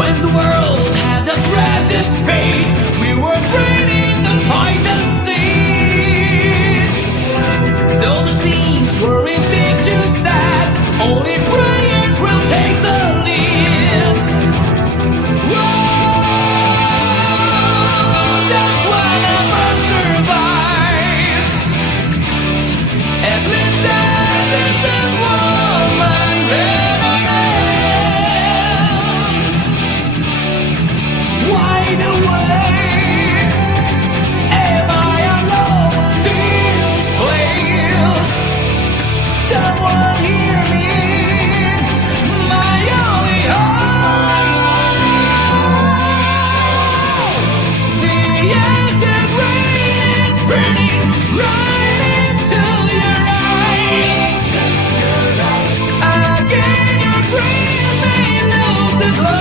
When the world had a tragic fate, we were draining the poison sea. Though the seas were indeed too sad, only prayers will take the lead. Whoa, just one of us survived. At least that innocent woman ran wide away. Am I alone in this place? Someone hear me, my only hope. The acid rain is burning right into your eyes. Again your dreams may lose the glow.